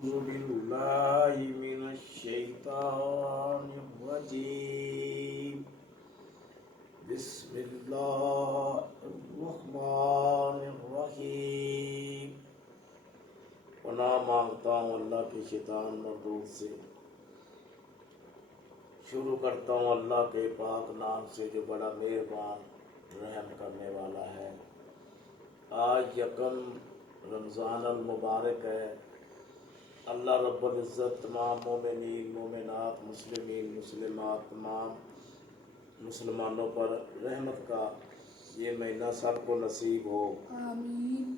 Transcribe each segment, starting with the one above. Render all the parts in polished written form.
أعوذ بالله من الشيطان الرجيم بسم الله الرحمن الرحیم پناہ مانگتا ہوں اللہ کے شیطان مردود سے، شروع کرتا ہوں اللہ کے پاک نام سے جو بڑا مہربان رحم کرنے والا ہے۔ آج یکم رمضان المبارک ہے۔ اللہ رب العزت تمام مومنین مومنات مسلمین مسلمات تمام مسلمانوں پر رحمت کا یہ مہینہ سب کو نصیب ہو، آمین۔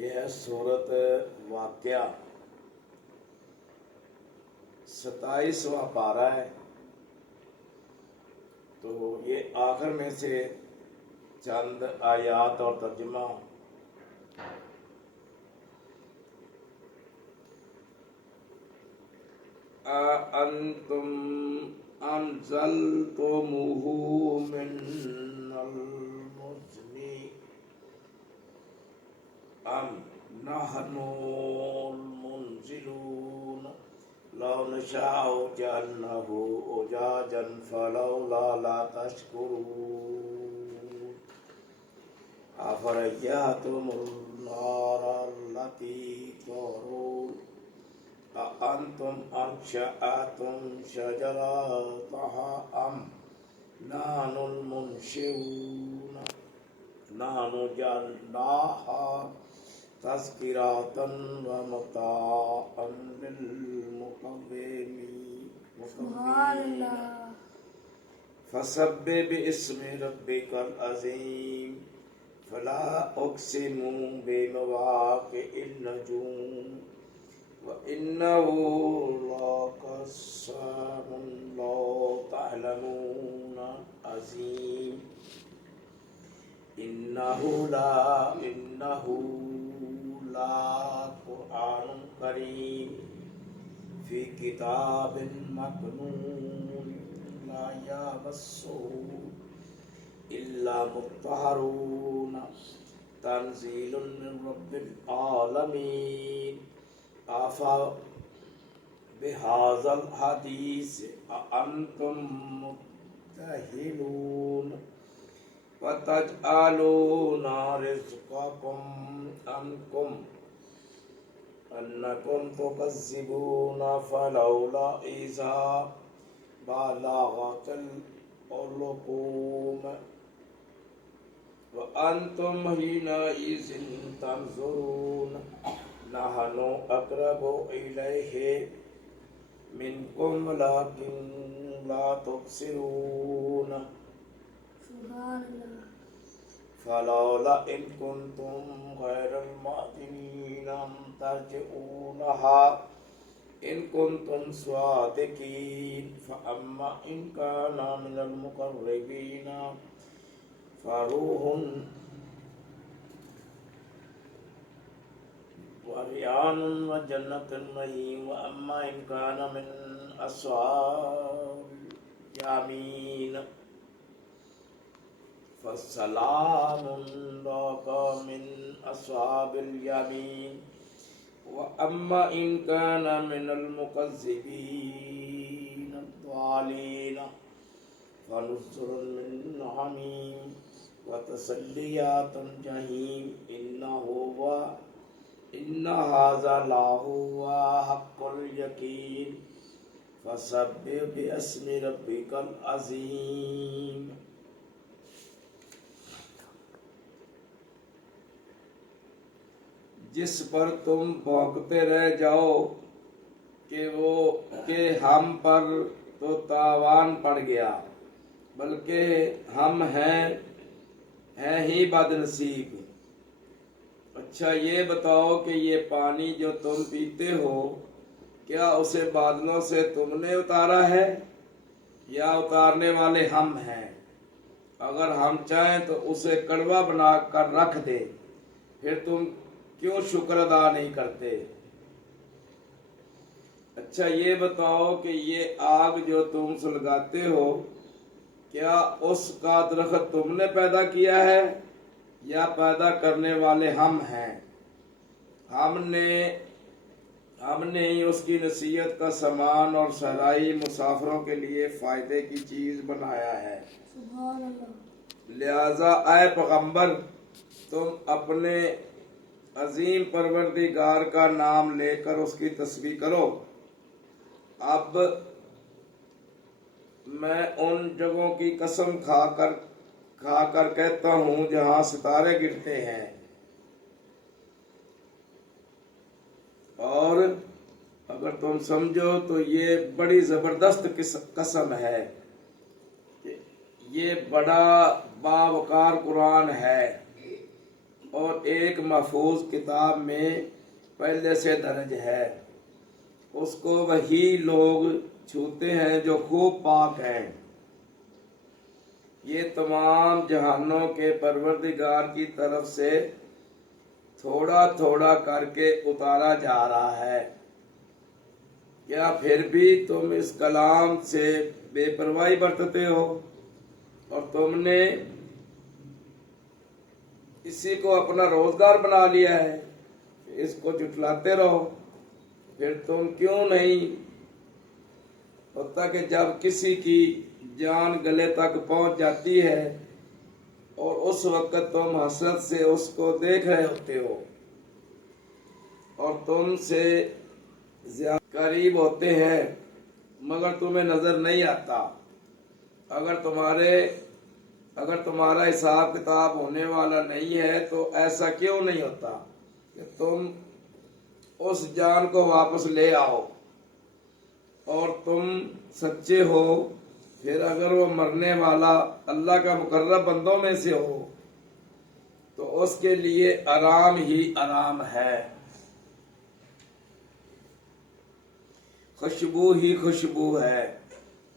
یہ ہے سورۃ واقعہ، 27واں پارہ ہے۔ تو یہ آخر میں سے چند آیات اور ترجمہ۔ أَأَنْتُمْ أَنزَلْتُمُوهُ مِنَ الْمُزْنِ أَمْ نَحْنُ الْمُنزِلُونَ لَوْ نَشَاءُ جَعَلْنَاهُ أُجَاجًا فَلَوْلَا لَا تَشْكُرُونَ أَفَرَأَيْتُمُ النَّارَ الَّتِي تُورُونَ أَأَنْتُمْ أَنشَأْتُمْ شَجَرَتَهَا أَمْ نَحْنُ الْمُنشِئُونَ نَحْنُ جَعَلْنَاهَا تَذْكِرَةً وَمَتَاعًا لِلْمُقْوِينَ سبحان اللہ۔ فَسَبِّحْ بِاسْمِ رَبِّكَ الْعَظِيمِ فَلَا أُقْسِمُ بِمَوَاقِعِ النُّجُومِ وَإِنَّهُ لَقَسَّمٌ لَوْ تَعْلَمُونَ عَظِيمٌ إِنَّهُ لَقُرْآنٌ كَرِيمٌ فِي كِتَابٍ مَّكْنُونٍ لَا يَمَسُّهُ إِلَّا الْمُطَهَّرُونَ تَنزِيلٌ مِّن رَّبِّ الْعَالَمِينَ بهذا الحديث أنتم مدهنون وتجعلون رزقكم أنكم تكذبون فلولا إذا بلغت الحلقوم وأنتم حينئذ تنظرون نحن أقرب إليه منكم ولكن لا تبصرون سبحان اللہ۔ فلولا إن كنتم غير المدينين ترجعونها إن كنتم صادقين فأما إن كان من المقربين فروح وَرِيَانٌ وَجَنَّةٌ النَّعِيمِ وَأَمَّا إِنْ كَانَ مِنْ أَصْحَابِ الْيَمِينِ فَسَلَامٌ لَكَ مِنْ أَصْحَابِ الْيَمِينِ وَأَمَّا إِنْ كَانَ مِنَ الْمُكَذِّبِينَ الضَّالِينَ فَنُزُلٌ مِّنْ حَمِيمٍ وَتَصْلِيَةُ جَحِيمٍ إِنَّ هَذَا لَهُوَ حَقُّ الْيَقِينِ فَسَبِّحْ بِاسْمِ رَبِّكَ الْعَظِيمِ۔ جس پر تم بھونکتے رہ جاؤ کہ ہم پر تو تاوان پڑ گیا، بلکہ ہم ہیں ہی بد نصیب۔ اچھا یہ بتاؤ کہ یہ پانی جو تم پیتے ہو کیا اسے بادلوں سے تم نے اتارا ہے یا اتارنے والے ہم ہیں؟ اگر ہم چاہیں تو اسے کڑوا بنا کر رکھ دیں، پھر تم کیوں شکر ادا نہیں کرتے؟ اچھا یہ بتاؤ کہ یہ آگ جو تم سلگاتے ہو کیا اس کا درخت تم نے پیدا کیا ہے یا پیدا کرنے والے ہم ہیں؟ ہم نے ہم نے ہی اس کی نصیحت کا سامان اور صحرائی مسافروں کے لیے فائدے کی چیز بنایا ہے۔ سبحان اللہ۔ لہذا اے پیغمبر تم اپنے عظیم پروردگار کا نام لے کر اس کی تسبیح کرو۔ اب میں ان جگہوں کی قسم کھا کر کہتا ہوں جہاں ستارے گرتے ہیں، اور اگر تم سمجھو تو یہ بڑی زبردست قسم ہے۔ یہ بڑا باوقار قرآن ہے اور ایک محفوظ کتاب میں پہلے سے درج ہے۔ اس کو وہی لوگ چھوتے ہیں جو خوب پاک ہیں۔ یہ تمام جہانوں کے پروردگار کی طرف سے تھوڑا تھوڑا کر کے اتارا جا رہا ہے۔ کیا پھر بھی تم اس کلام سے بے پرواہی برتتے ہو اور تم نے اسی کو اپنا روزگار بنا لیا ہے؟ اس کو جھٹلاتے رہو۔ پھر تم کیوں نہیں ہوتا کہ جب کسی کی جان گلے تک پہنچ جاتی ہے اور اس وقت تم حسرت سے اس کو دیکھ رہے ہوتے ہو اور تم سے زیادہ قریب ہوتے ہیں مگر تمہیں نظر نہیں آتا۔ اگر تمہارا حساب کتاب ہونے والا نہیں ہے تو ایسا کیوں نہیں ہوتا کہ تم اس جان کو واپس لے آؤ اور تم سچے ہو؟ پھر اگر وہ مرنے والا اللہ کا مقرب بندوں میں سے ہو تو اس کے لیے آرام ہی آرام ہے، خوشبو ہی خوشبو ہے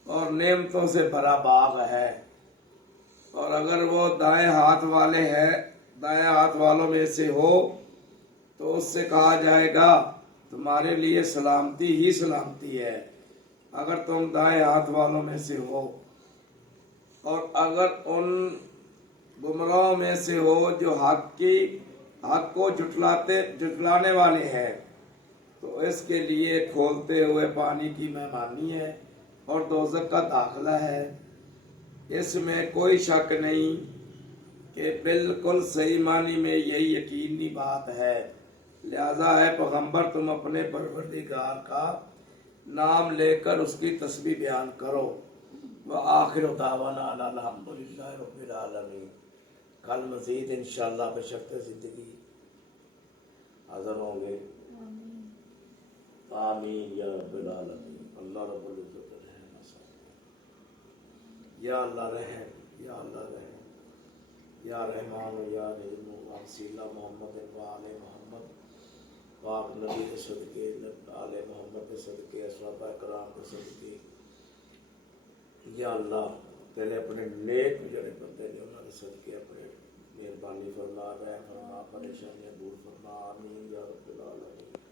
اور نعمتوں سے بھرا باغ ہے۔ اور اگر وہ دائیں ہاتھ والوں میں سے ہو تو اس سے کہا جائے گا تمہارے لیے سلامتی ہی سلامتی ہے اگر تم دائیں ہاتھ والوں میں سے ہو، اور اگر ان گمراہوں میں سے ہو جو حق کو جھٹلانے والے ہیں تو اس کے لیے کھولتے ہوئے پانی کی مہمانی ہے اور دوزخ کا داخلہ ہے۔ اس میں کوئی شک نہیں کہ بالکل صحیح معنی میں یہی یقینی بات ہے۔ لہذا اے پیغمبر تم اپنے پروردگار کا نام لے کر اس کی تسبیح بیان کرو۔ وآخر دعوانا ان الحمدللہ رب العالمین۔ کل مزید انشاءاللہ بشرط زندگی حاضر ہوں گے۔ آمین یا رب العالمین۔ اللہ رب العزت رحم یا اللہ رحم، یا اللہ رحم، یا رحمان یا رحیم وسیلہ محمد و آل محمد، پاک نبی کے صدقے، آل محمد کے صدقے، صحابہ کرام کے صدقے، یا اللہ تیرے اپنے نیک جڑے بندے نے انہوں نے صدقے اپنے مہربانی فرما، رحم فرما، پریشانیاں دور فرما۔ آمین یا رب العالمین۔